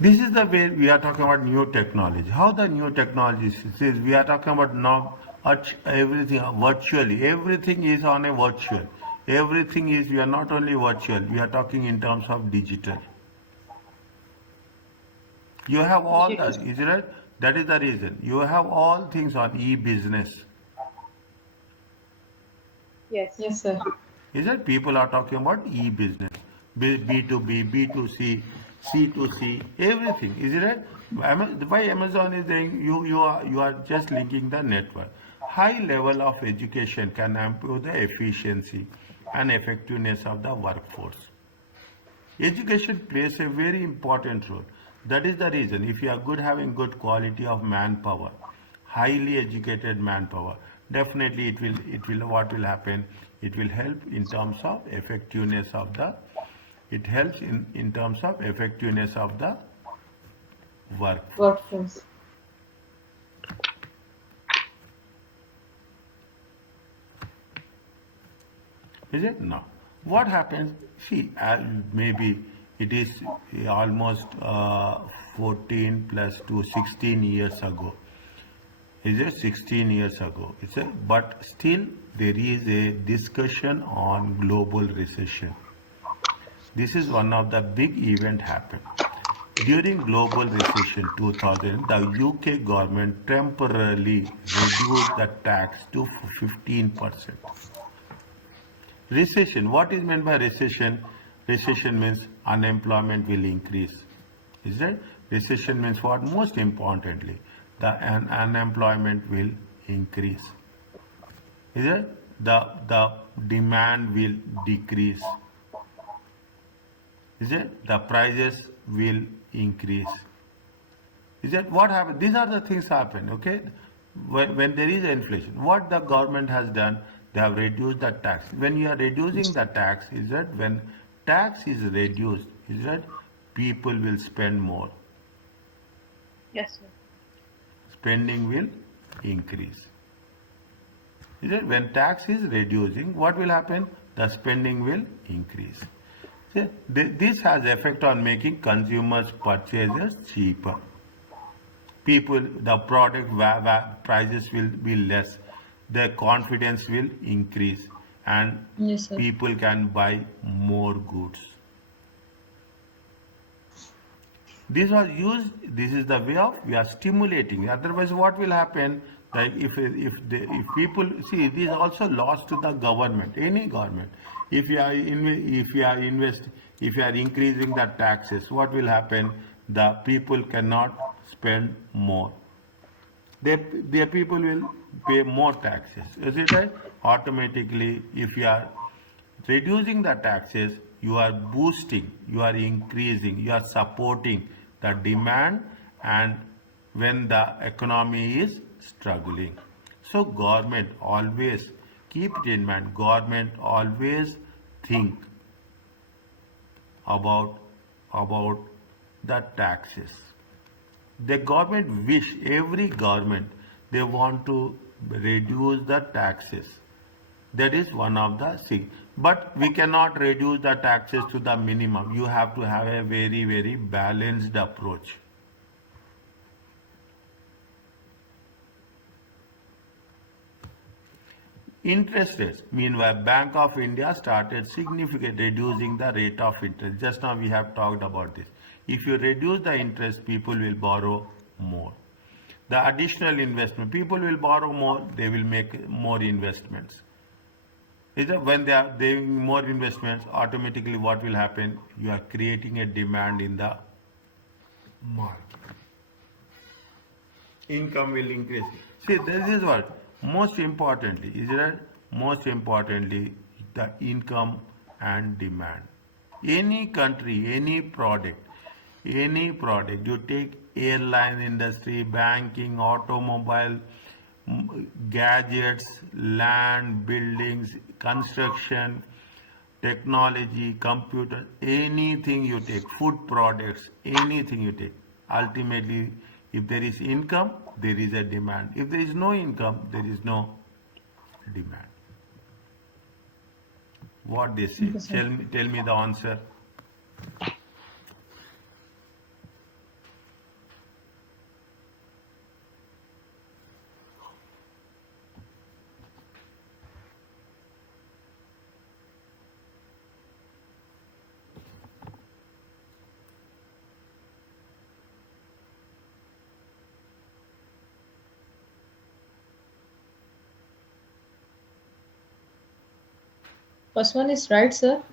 This is the way we are talking about new technology. How the new technology is, we are talking about now everything virtually. Everything is on a virtual. Everything is, we are not only virtual, we are talking in terms of digital. You have all the, Digital. is it right? That is the reason. You have all things on e-business. Yes. Yes, sir. Is that people are talking about e-business, B2B, B2C, C2C, everything. Is it right? Why Amazon is saying you are just linking the network. High level of education can improve the efficiency and effectiveness of the workforce. Education plays a very important role. That is the reason if you are good having good quality of manpower, highly educated manpower, definitely it will what will happen? It will help in terms of effectiveness of the it helps in terms of effectiveness of the workforce. Workforce. Is it? No. What happens? See, maybe it is almost 14 plus to 16 years ago. Is it 16 years ago? But still there is a discussion on global recession. This is one of the big event happened. During global recession 2000, the UK government temporarily reduced the tax to 15%. Recession. What is meant by recession? Recession means unemployment will increase. Is that? Recession means what? Most importantly, the unemployment will increase. Is it? The demand will decrease. Is it? The prices will increase. Is that what happens? These are the things happen, okay? When there is inflation, what the government has done, they have reduced the tax. When you are reducing the tax, is that when tax is reduced, is that people will spend more. Yes, sir. Spending will increase. Is it? When tax is reducing, what will happen? The spending will increase. See, this has effect on making consumers' purchases cheaper. People, the product prices will be less, their confidence will increase, and Yes, sir. people can buy more goods. This was used, this is the way of we are stimulating. Otherwise, what will happen? That if people see, it is also lost to the government, any government. If you are if you are increasing the taxes, what will happen? The people cannot spend more. Their people will pay more taxes. Is it right? Automatically, if you are reducing the taxes, you are boosting, you are increasing, you are supporting the demand, and when the economy is struggling. So government always keep it in mind. Government always think about the taxes. The government wish, every government, they want to reduce the taxes. That is one of the things. But we cannot reduce the taxes to the minimum. You have to have a very, very balanced approach. Interest rates. Meanwhile, Bank of India started significantly reducing the rate of interest. Just now we have talked about this. If you reduce the interest, people will borrow more. The additional investment, people will borrow more, they will make more investments. Is that when they are doing more investments, automatically what will happen? You are creating a demand in the market. Income will increase. See, this is what most importantly is that most importantly the income and demand. Any country, any product, you take airline industry, banking, automobile, gadgets, land, buildings, construction, technology, computer, anything you take, food products, anything you take. Ultimately, if there is income, there is a demand. If there is no income, there is no demand. What they say? Okay, sir. Tell me the answer. First one is right, sir. Yes,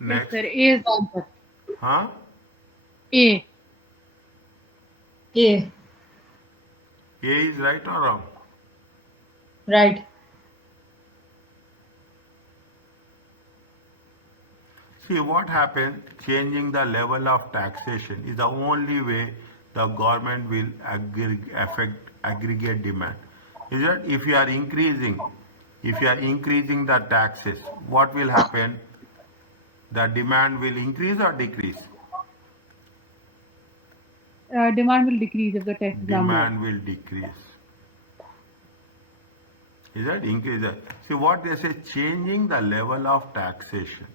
Next. sir. A is the answer. Huh? A. A. A is right or wrong? Right. See what happened, changing the level of taxation is the only way the government will affect aggregate demand. Is that if you are increasing the taxes, what will happen? The demand will increase or decrease? Demand will decrease if the taxes are more. Demand will decrease. Is that increase? See what they say, changing the level of taxation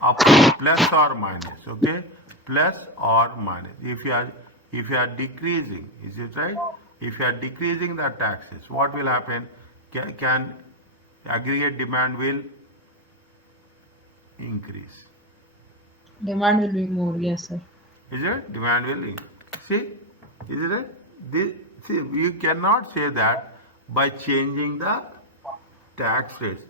upward, plus or minus, okay? Plus or minus. If you are decreasing, is it right? If you are decreasing the taxes, what will happen? Can aggregate demand will increase. Demand will be more. Yes, sir. Is it? Demand will increase. See, is it right? This, see, you cannot say that by changing the tax rates.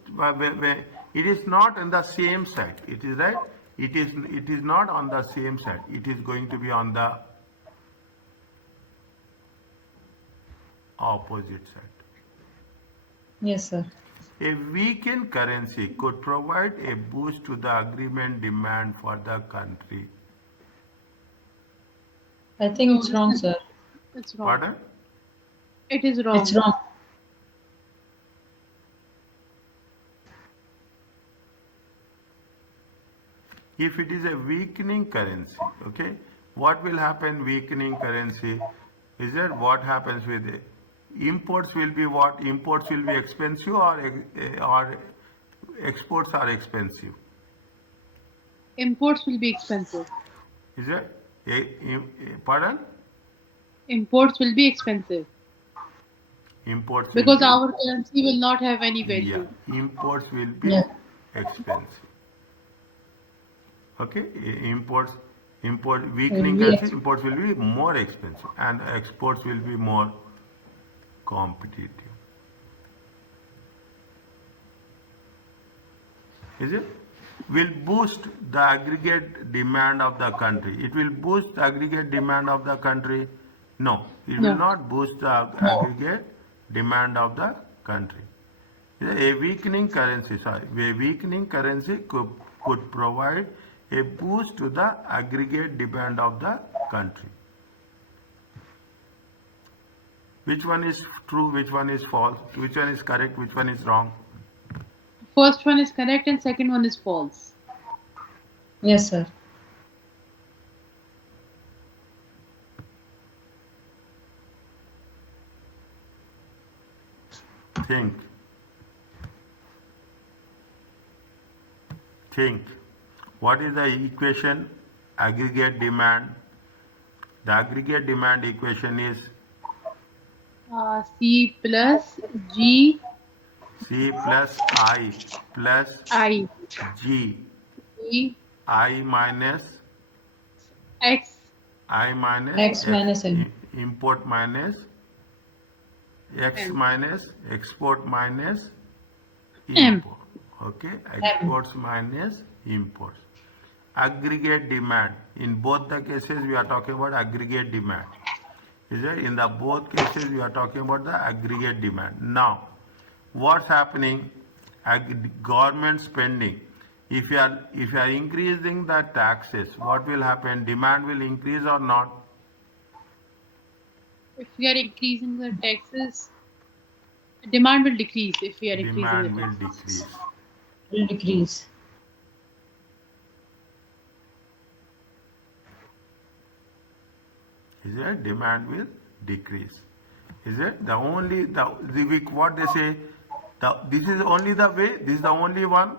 It is not on the same side. It is right. It is not on the same side. It is going to be on the opposite side. Yes, sir. A weakened currency could provide a boost to the agreement demand for the country. I think it's wrong, sir. It's wrong. Pardon? It is wrong. It's wrong. If it is a weakening currency, okay, what will happen weakening currency? Is that what happens with it? Imports will be what? Imports will be expensive or exports are expensive. Imports will be expensive. Is it? Pardon? Imports will be expensive Imports will because be, our currency will not have any yeah, value. imports will be Yeah. expensive. Okay, import Will weakening be currency, imports will be more expensive and exports will be more competitive. Is it? Will boost the aggregate demand of the country. It will boost the aggregate demand of the country. No, it will No. not boost the aggregate demand of the country. A weakening currency, a weakening currency could provide a boost to the aggregate demand of the country. Which one is true? Which one is false? Which one is correct? Which one is wrong? First one is correct and second one is false. Yes, sir. Think. Think. What is the equation? Aggregate demand. The aggregate demand equation is C plus G C plus I plus I G. G I minus X I minus X X. minus M. Import minus X M. minus export minus M. import. Okay, exports minus imports. Aggregate demand. In both the cases, we are talking about aggregate demand. Is it? In the both cases, we are talking about the aggregate demand. Now, what's happening? Government spending. If you are increasing the taxes, what will happen? Demand will increase or not? If we are increasing the taxes, demand will decrease if we are increasing the Demand will taxes. decrease. Will decrease. Is it? Demand will decrease. Is it? The only the what they say? This is only the way. This is the only one.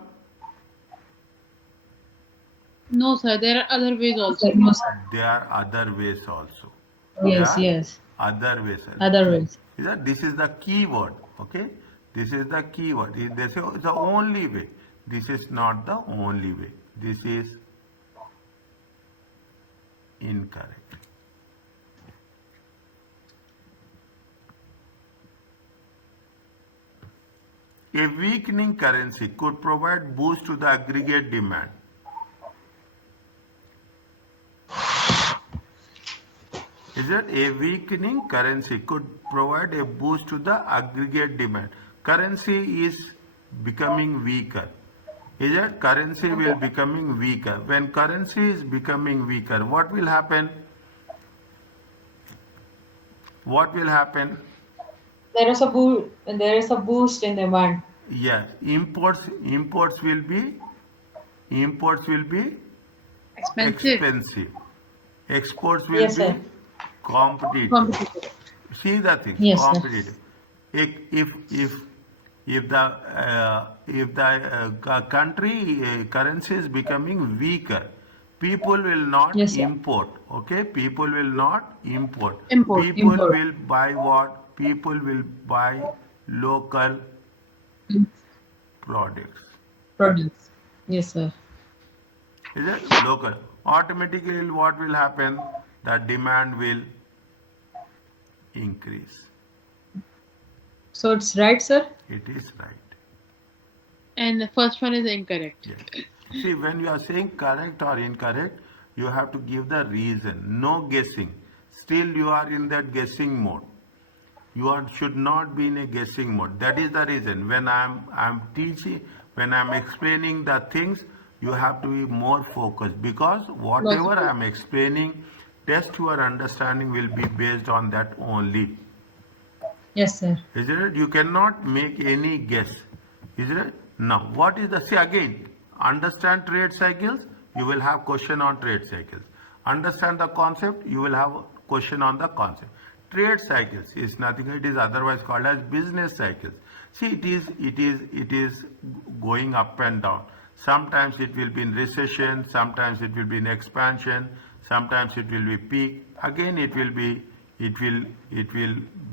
No, sir, there are other ways also. No, sir. There are other ways also. There Yes, are yes. other ways. Other ways. Is that this is the key word? Okay, this is the key word. They say it's the only way. This is not the only way. This is incorrect. A weakening currency could provide boost to the aggregate demand. Is that a weakening currency could provide a boost to the aggregate demand? Currency is becoming weaker. Is that currency will becoming weaker? When currency is becoming weaker, what will happen? What will happen? There is a boost in demand. Yes, imports will be Expensive. expensive. Exports will Yes, be sir. competitive. Competitive. See the thing, Yes, sir. competitive. If the country currency is becoming weaker, people will not Yes, sir. import. Okay, people will not import. Import. People Import. will buy what? People will buy local products. Products. Yes, sir. Is it local? Automatically, what will happen? The demand will increase. So it's right, sir? It is right. And the first one is incorrect. Yes. See, when you are saying correct or incorrect, you have to give the reason. No guessing. Still, you are in that guessing mode. Should not be in a guessing mode. That is the reason. When I'm teaching, when I'm explaining the things, you have to be more focused, because whatever Logical. I'm explaining, test your understanding will be based on that only. Yes, sir. Isn't it? You cannot make any guess. Isn't it? Now, what is the, see again, understand trade cycles, you will have question on trade cycles. Understand the concept, you will have a question on the concept. Trade cycles is nothing, it is otherwise called as business cycles. See, it is going up and down. Sometimes it will be in recession, sometimes it will be in expansion, sometimes it will be peak, again it will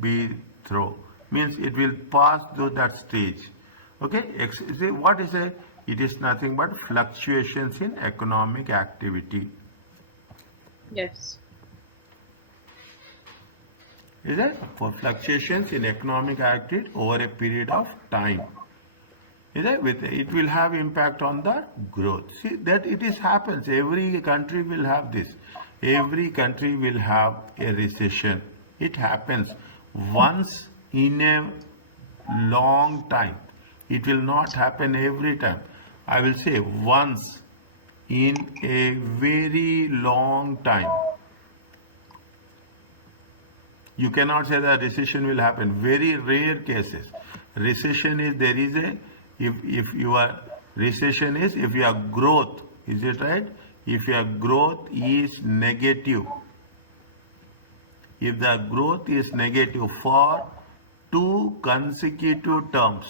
be through. Means it will pass through that stage. Okay, see what is a? It is nothing but fluctuations in economic activity. Yes. Is it? For fluctuations in economic activity over a period of time. Is it? It will have impact on the growth. See that it is happens. Every country will have this. Every country will have a recession. It happens once in a long time. It will not happen every time. I will say once in a very long time. You cannot say that recession will happen. Very rare cases. Recession is there is a if your recession is if your growth, is it right? If your growth is negative, if the growth is negative for 2 consecutive terms,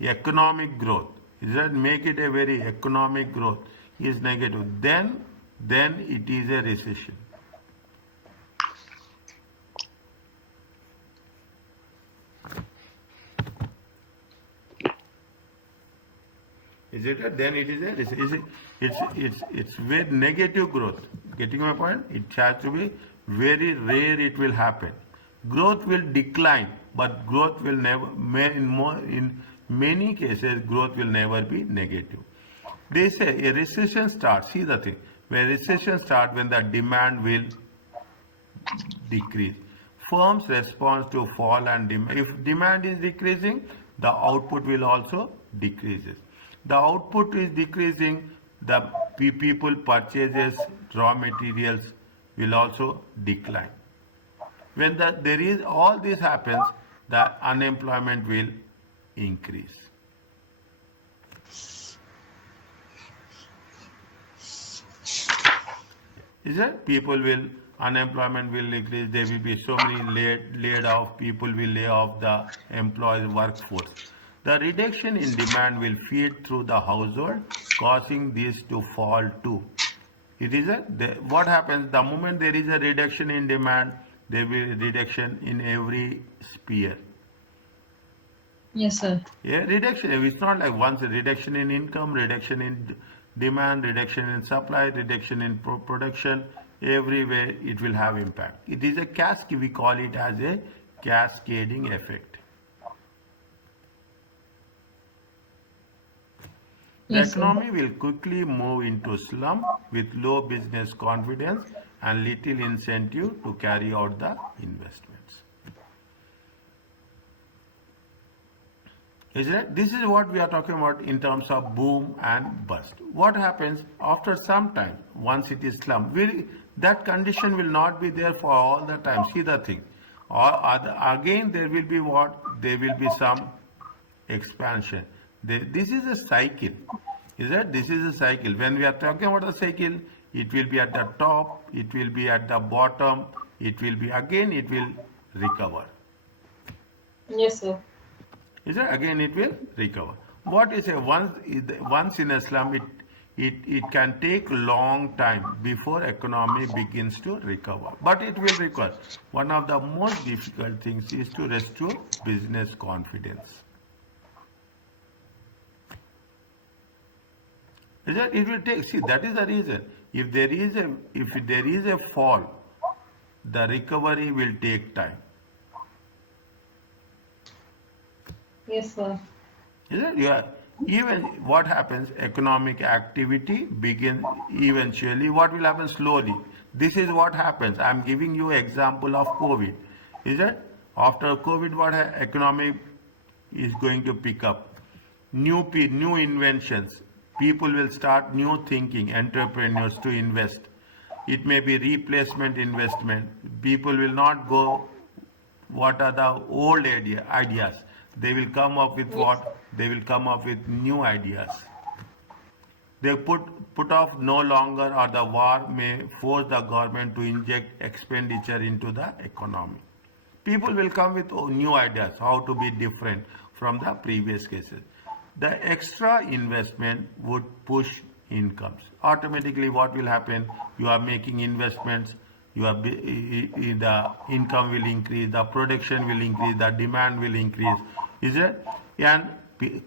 economic growth, is that make it a very economic growth is negative, then it is a recession. Is it? Then it is a recession. It's very negative growth. Getting my point? It has to be very rare. It will happen. Growth will decline, but growth will never. In many cases, growth will never be negative. They say a recession starts. See the thing. When recession starts, when the demand will decrease. Firms respond to fall and demand. If demand is decreasing, the output will also decreases. The output is decreasing, the people purchases raw materials will also decline. When there is all this happens, the unemployment will increase. Is it? Unemployment will increase, there will be so many laid off, people will lay off the employees workforce. The reduction in demand will feed through the household, causing this to fall too. What happens the moment there is a reduction in demand, there will be a reduction in every sphere. Yes, sir. Yeah, reduction. It's not like once a reduction in income, reduction in demand, reduction in supply, reduction in production. Everywhere it will have impact. It is a cascade. We call it as a cascading effect. The Yes, sir. economy will quickly move into slump with low business confidence and little incentive to carry out the investments. Isn't it? This is what we are talking about in terms of boom and bust. What happens after some time, once it is slump, that condition will not be there for all the time. See the thing. Again, there will be what? There will be some expansion. This is a cycle. Is that? This is a cycle. When we are talking about the cycle, it will be at the top, it will be at the bottom, it will be again, it will recover. Yes, sir. Is it? Again, it will recover. What is a once in a slum? It can take long time before economy begins to recover, but it will recover. One of the most difficult things is to restore business confidence. Is it? It will take. See, that is the reason. If there is a fall, the recovery will take time. Yes, sir. Is it? Yeah. Even what happens, economic activity begins eventually. What will happen slowly? This is what happens. I am giving you example of COVID. Is it? After COVID, economy is going to pick up? New inventions. People will start new thinking. Entrepreneurs to invest. It may be replacement investment. People will not go. What are the old ideas? They will come up with what? They will come up with new ideas. They put off no longer, or the war may force the government to inject expenditure into the economy. People will come with new ideas, how to be different from the previous cases. The extra investment would push incomes. Automatically, what will happen? You are making investments, the income will increase, the production will increase, the demand will increase. Is it? And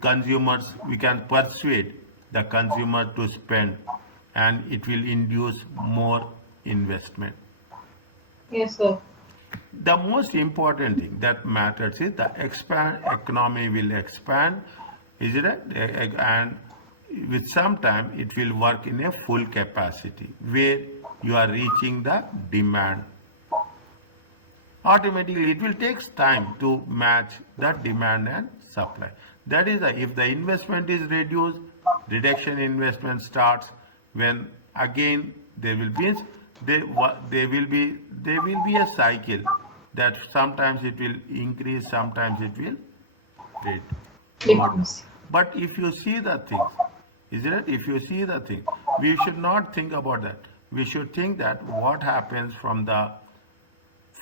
consumers, we can persuade the consumer to spend, and it will induce more investment. Yes, sir. The most important thing that matters is the economy will expand, is it? And with some time it will work in a full capacity where you are reaching the demand. Automatically it will take time to match the demand and supply. That is if the investment is reduced, reduction investment starts. When again there will be a cycle that sometimes it will increase, sometimes it will go down. Decrease. But if you see the things, is it? If you see the thing, we should not think about that. We should think that what happens from the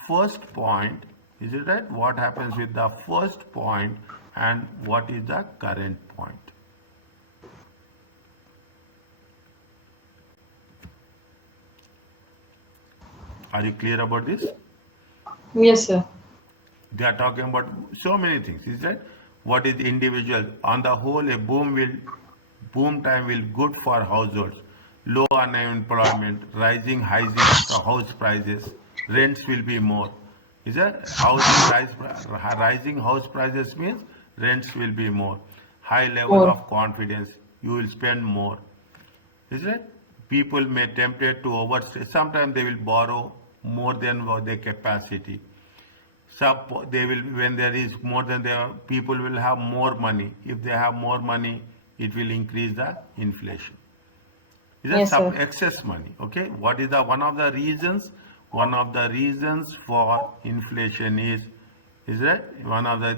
first point, is it right? What happens with the first point and what is the current point? Are you clear about this? Yes, sir. They are talking about so many things, is that? What is individual? On the whole, a boom time will good for households. Low unemployment, rising house prices, rents will be more. Is that rising house prices means rents will be more. High level More. of confidence, you will spend more. Is it? People may tempted to overstay. Sometimes they will borrow more than their capacity. They will, when there is more than their, people will have more money. If they have more money, it will increase the inflation. Is Yes, sir. excess money? Okay. What is one of the reasons? One of the reasons for inflation is that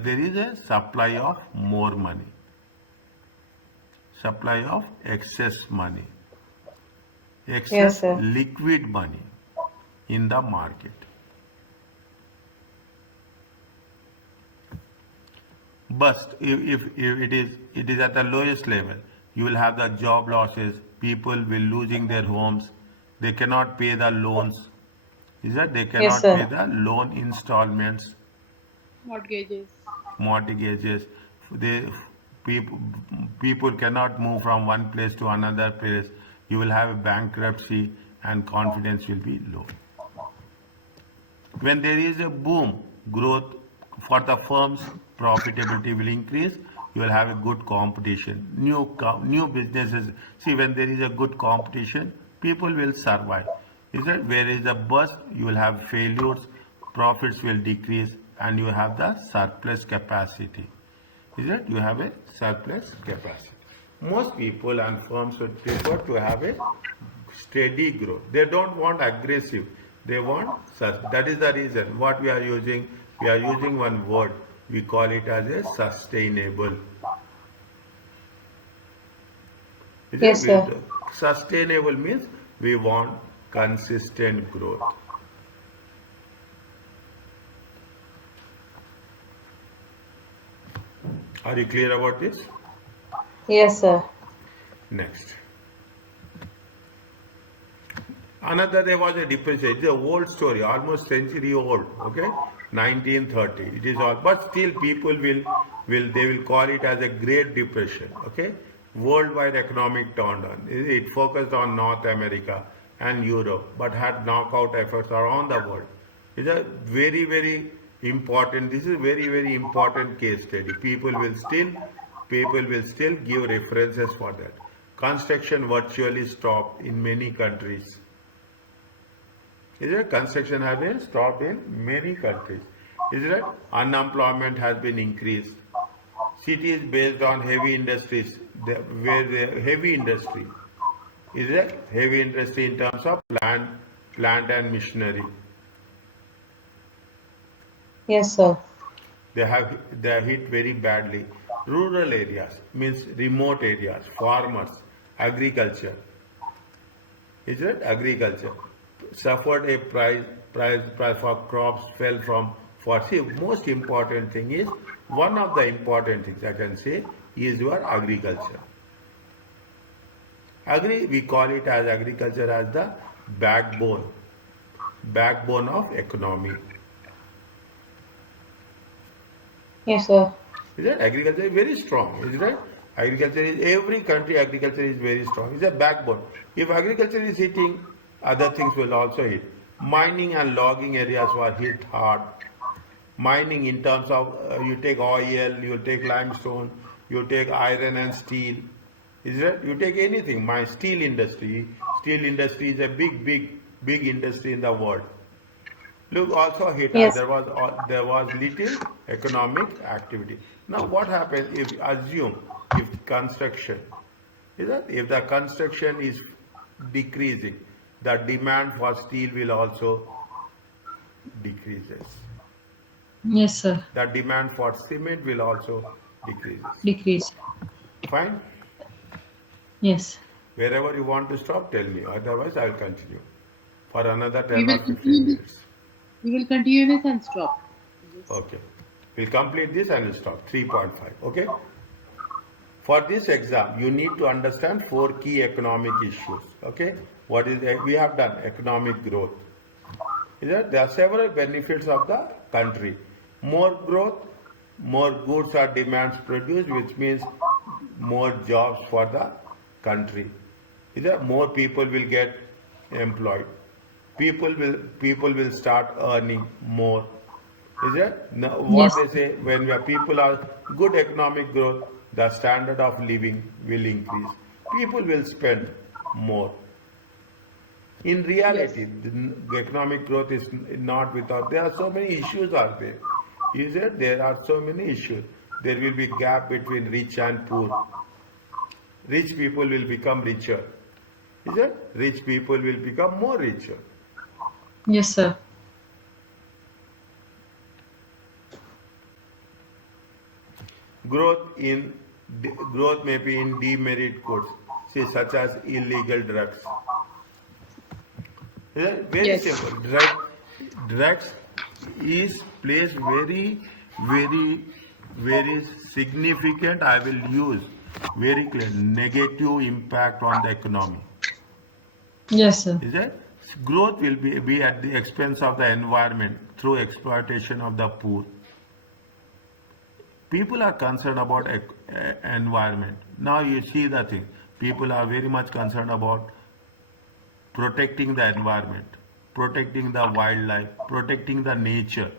there is a supply of more money. Supply of excess money. Excess Yes, sir. liquid money in the market. Bust, if it is at the lowest level, you will have the job losses, people will losing their homes, they cannot pay the loans. Is that they cannot sir. pay the loan installments, Mortgages. mortgages. People cannot move from one place to another place. You will have a bankruptcy and confidence will be low. When there is a boom, growth for the firms, profitability will increase, you will have a good competition. New businesses. See, when there is a good competition, people will survive. Is it? Where is the bust, you will have failures, profits will decrease, and you have the surplus capacity. Is it? You have a surplus capacity. Most people and firms would prefer to have a steady growth. They don't want aggressive. They want such. That is the reason. What we are using one word. We call it as a sustainable. Is Yes, it? sir. Sustainable means we want consistent growth. Are you clear about this? Yes, sir. Next. Another, there was a depression. It's an old story, almost century old. Okay, 1930. It is all, but still people will call it as a Great Depression. Okay, worldwide economic downturn. It focused on North America and Europe, but had knockout efforts around the world. It's a very important. This is very important case study. People will still give references for that. Construction virtually stopped in many countries. Is it? Construction has been stopped in many countries. Is it? Unemployment has been increased. Cities based on heavy industries, where the heavy industry, is it? Heavy industry in terms of plant and machinery. Yes, sir. They are hit very badly. Rural areas means remote areas, farmers, agriculture. Is it? Agriculture suffered a price for crops fell from for. See, most important thing is, one of the important things I can say is your agriculture. We call it as agriculture as the backbone of economy. Yes, sir. Is it? Agriculture is very strong, is it? Agriculture is, every country agriculture is very strong. It's a backbone. If agriculture is hitting, other things will also hit. Mining and logging areas were hit hard. Mining in terms of, you take oil, you take limestone, you take iron and steel. Is it? You take anything. My steel industry. Steel industry is a big industry in the world. Look, also hit. Yes. There was little economic activity. Now, what happens if construction, if the construction is decreasing, the demand for steel will also decreases. Yes, sir. The demand for cement will also decreases. Decrease. Fine. Yes. Wherever you want to stop, tell me. Otherwise, I will continue for another We 10 will or 15 continue this. minutes. We will continue this and stop. Okay. We'll complete this and we'll stop. 3.5. Okay. For this exam, you need to understand 4 key economic issues. Okay. What is we have done? Economic growth. There are several benefits of the country. More growth, more goods or demands produced, which means more jobs for the country. More people will get employed. People will start earning more. Is it? Now, what Yes. they say, when people are good economic growth, the standard of living will increase. People will spend more. In reality, the economic growth is not without. There are so many issues are there. Is it? There are so many issues. There will be gap between rich and poor. Rich people will become richer. Is it? Rich people will become more richer. Yes, sir. Growth may be in demerit goods, say, such as illegal drugs. Very Yes. simple. Drugs is plays very significant. I will use very clear negative impact on the economy. Yes, sir. Is it? Growth will be at the expense of the environment through exploitation of the poor. People are concerned about environment. Now you see the thing. People are very much concerned about protecting the environment, protecting the wildlife, protecting the nature.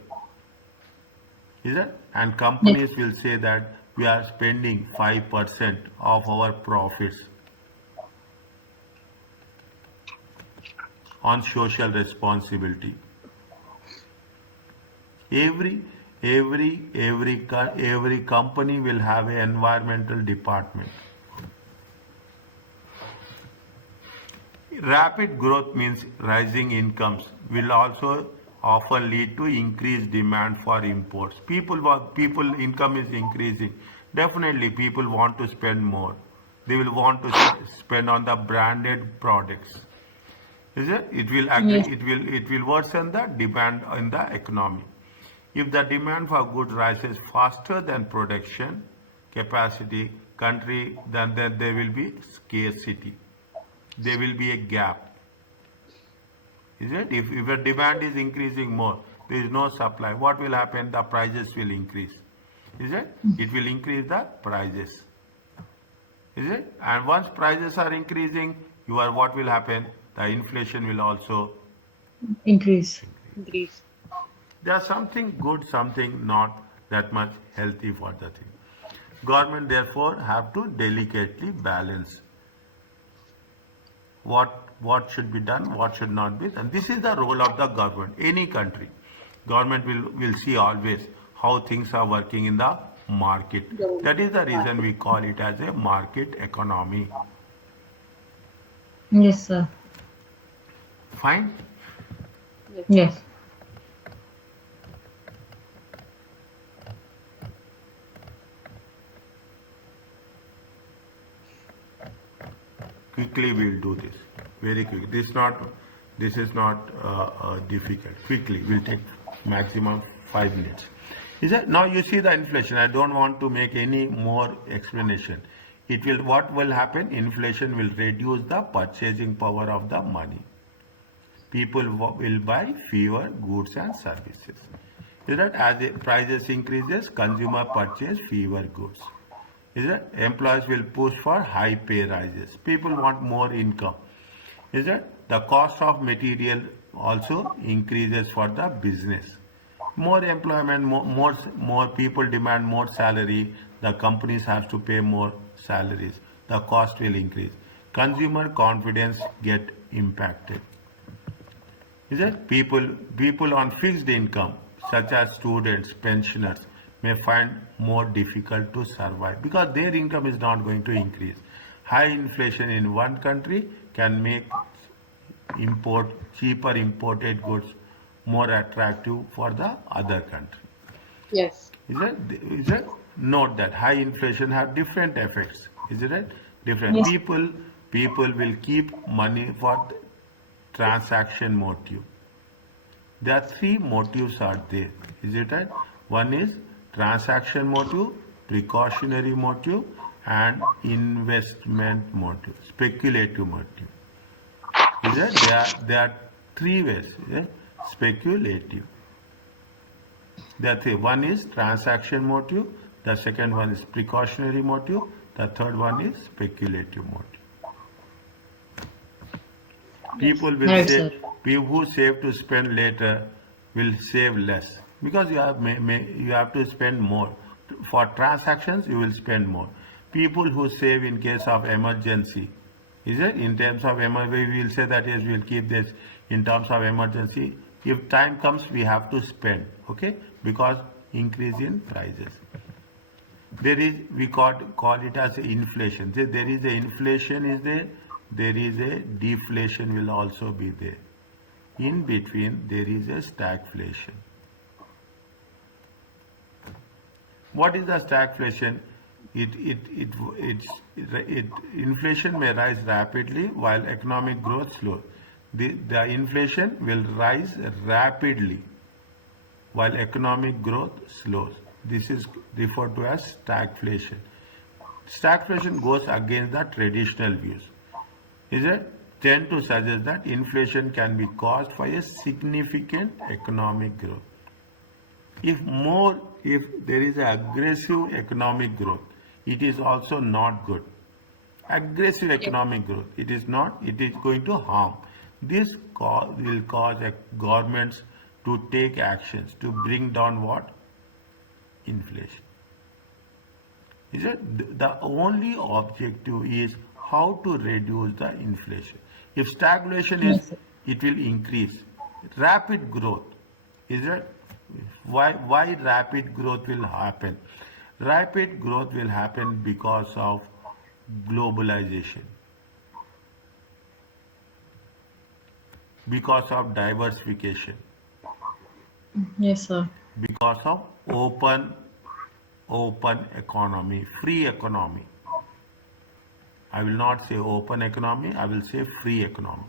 Is it? And companies will say that we are spending 5% of our profits on social responsibility. Every company will have an environmental department. Rapid growth means rising incomes will also often lead to increased demand for imports. People income is increasing. Definitely people want to spend more. They will want to spend on the branded products. Is it? Yes. It will worsen the demand in the economy. If the demand for goods rises faster than production capacity, then there will be scarcity. There will be a gap. Is it? If the demand is increasing more, there is no supply. What will happen? The prices will increase. Is it? It will increase the prices. Is it? And once prices are increasing, what will happen? The inflation will also Increase. Increase. there's something good, something not that much healthy for the thing. Government therefore have to delicately balance what should be done, what should not be done. This is the role of the government. Any country, government will see always how things are working in the market. That is the reason we call it as a market economy. Yes, sir. Fine. Yes. Quickly we'll do this. Very quick. This is not difficult. Quickly we'll take maximum 5 minutes. Is that now you see the inflation? I don't want to make any more explanation. What will happen? Inflation will reduce the purchasing power of the money. People will buy fewer goods and services. Is that as the prices increases, consumer purchase fewer goods. Is that employers will push for high pay rises. People want more income. Is that the cost of material also increases for the business. More employment, more people demand more salary. The companies have to pay more salaries. The cost will increase. Consumer confidence get impacted. Is it? People on fixed income, such as students, pensioners, may find more difficult to survive because their income is not going to increase. High inflation in one country can make cheaper imported goods more attractive for the other country. Yes. Is it? Note that high inflation have different effects. Is it right? Different. Yes. People will keep money for transaction motive. There are 3 motives are there. Is it right? One is transaction motive, precautionary motive, and investment motive, speculative motive. Is it? There are 3 ways. Is it? Speculative. There are 3. One is transaction motive. The second one is precautionary motive. The third one is speculative motive. People will Right, say, sir. people who save to spend later will save less because you have to spend more. For transactions, you will spend more. People who save in case of emergency, is it? In terms of emergency, we will say that yes, we will keep this in terms of emergency. If time comes, we have to spend, okay? Because increase in prices. There is, we call it as inflation. There is a inflation is there is a deflation will also be there. In between, there is a stagflation. What is the stagflation? Inflation may rise rapidly while economic growth slows. The inflation will rise rapidly while economic growth slows. This is referred to as stagflation. Stagflation goes against the traditional views. Is it? Tend to suggest that inflation can be caused by a significant economic growth. If there is aggressive economic growth, it is also not good. Aggressive economic growth, it is going to harm. This will cause governments to take actions to bring down what? Inflation. Is it? The only objective is how to reduce the inflation. If stagnation is, Yes, sir. it will increase. Rapid growth. Is it? Why rapid growth will happen? Rapid growth will happen because of globalization, because of diversification, Yes, sir. because of open economy, free economy. I will not say open economy, I will say free economy.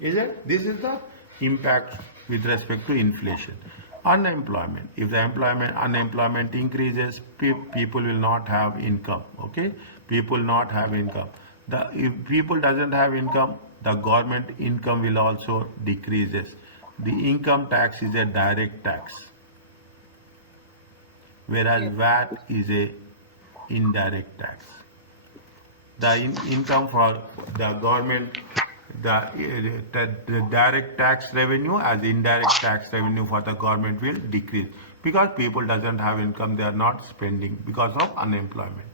Is it? This is the impact with respect to inflation. Unemployment. If the unemployment increases, people will not have income. Okay, people not have income. If people doesn't have income, the government income will also decreases. The income tax is a direct tax, whereas Yes. VAT is a indirect tax. The income for the government, the direct tax revenue as indirect tax revenue for the government will decrease because people doesn't have income, they are not spending because of unemployment.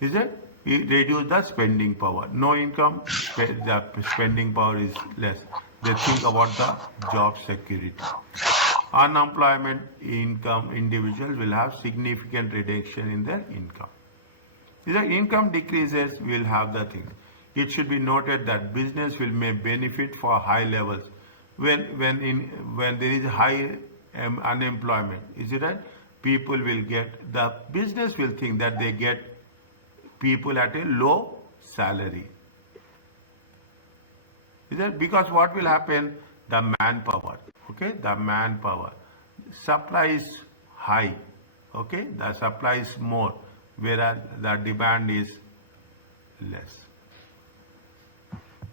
Is it? We reduce the spending power. No income, the spending power is less. They think about the job security. Unemployment income individuals will have significant reduction in their income. If the income decreases, we will have the thing. It should be noted that business will may benefit for high levels when there is high unemployment. Is it right? People will get, the business will think that they get people at a low salary. Is that because what will happen? The manpower. Okay, the manpower. Supply is high. Okay, the supply is more, whereas the demand is less.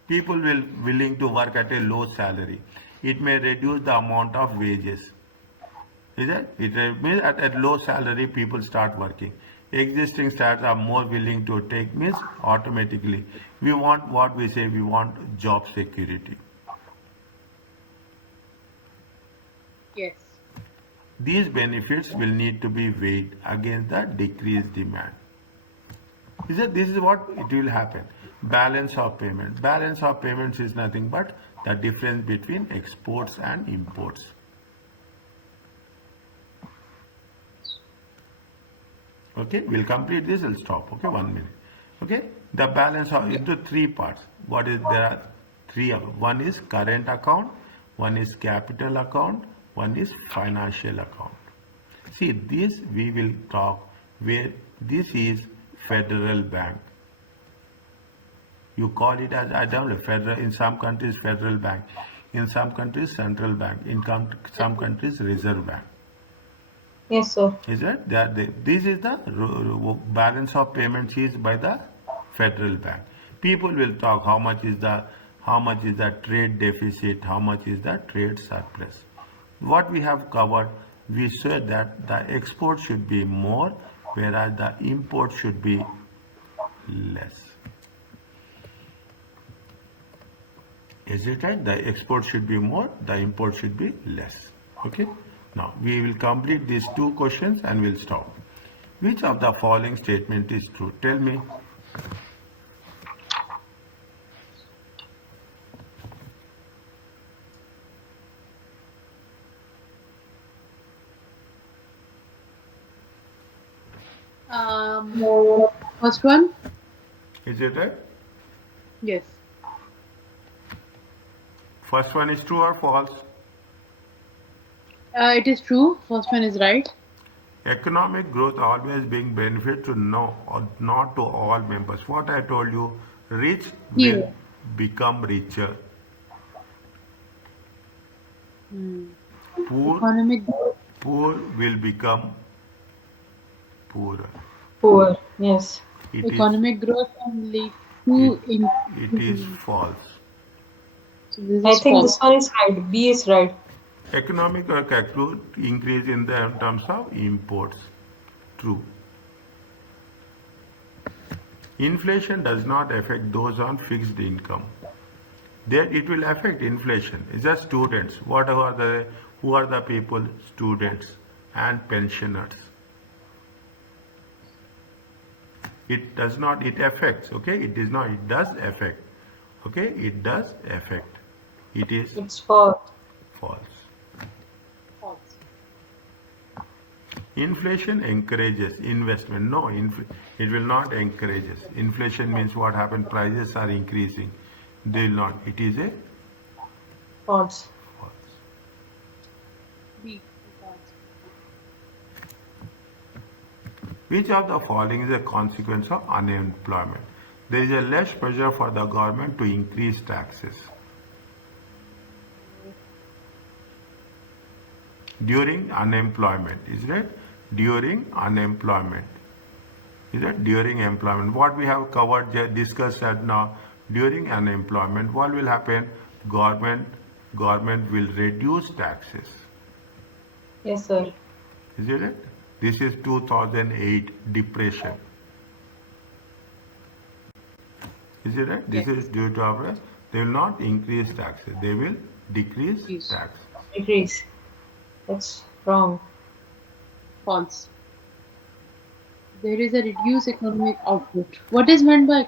People will willing to work at a low salary. It may reduce the amount of wages. Is it? It means at low salary people start working. Existing staffs are more willing to take, means automatically. We want what we say, we want job security. Yes. These benefits will need to be weighed against the decreased demand. This is what it will happen. Balance of payment. Balance of payments is nothing but the difference between exports and imports. Okay, we'll complete this, we'll stop. Okay, 1 minute. Okay, the balance of into three parts. There are three. One is current account, one is capital account, one is financial account. See, this we will talk where this is federal bank. You call it as, I don't know, federal, in some countries federal bank, in some countries central bank, in some countries reserve bank. Yes, sir. Is it? This is the balance of payments is by the federal bank. People will talk how much is the trade deficit, how much is the trade surplus. What we have covered, we said that the export should be more, whereas the import should be less. Is it right? The export should be more, the import should be less. Okay? Now, we will complete these two questions and we'll stop. Which of the following statement is true? Tell me. First one? Is it right? Yes. First one is true or false? It is true. First one is right. Economic growth always being benefit to no or not to all members. What I told you, rich will Yeah. become richer. Poor Economic growth. poor will become poorer. Poor. Yes. It is Economic growth can lead to it is false. So this I is think false. this one is right. B is right. Economic growth increase in the terms of imports. True. Inflation does not affect those on fixed income. There it will affect inflation. It's just students. Who are the people? Students. and pensioners. It does not, it affects, okay? It is not, it does affect, okay? It does affect. It is It's false. false. False. Inflation encourages investment. No, it will not encourage us. Inflation means what happened? Prices are increasing. They will not. It is a False. false. B. False. Which of the following is a consequence of unemployment? There is a less pressure for the government to increase taxes. During unemployment, is it? During unemployment. Is it? During employment. What we have covered, discussed at now, during unemployment, what will happen? Government will reduce taxes. Yes, sir. Is it? This is 2008 depression. Is it right? This Yes. is due to our, they will not increase taxes. They will decrease Yes. tax. Decrease. That's wrong. False. There is a reduced economic output. What is meant by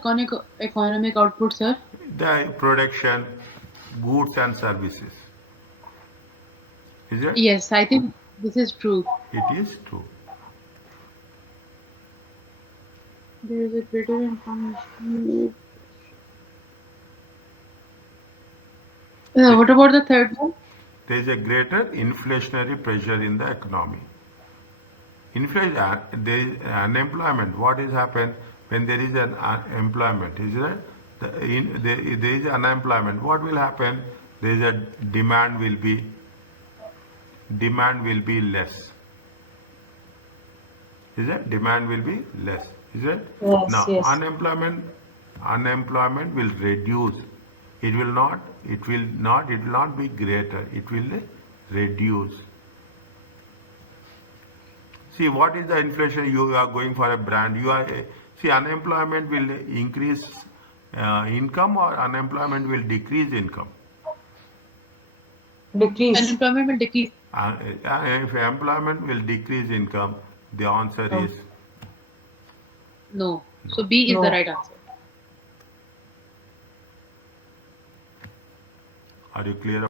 economic output, sir? The production, goods and services. Is it? Yes, I think this is true. It is true. There is a greater information. What about the third one? There is a greater inflationary pressure in the economy. Inflation, there is unemployment. What is happened when there is an employment? Is it? There is unemployment. What will happen? There is a demand will be less. Is it? Demand will be less. Is it? Yes, Now yes. unemployment will reduce. It will not be greater. It will reduce. See, what is the inflation? You are going for a brand. See, unemployment will increase income, or unemployment will decrease income. Decrease. Unemployment will decrease. If employment will decrease income, the answer No. is No. So B is No. the right answer. are you clear?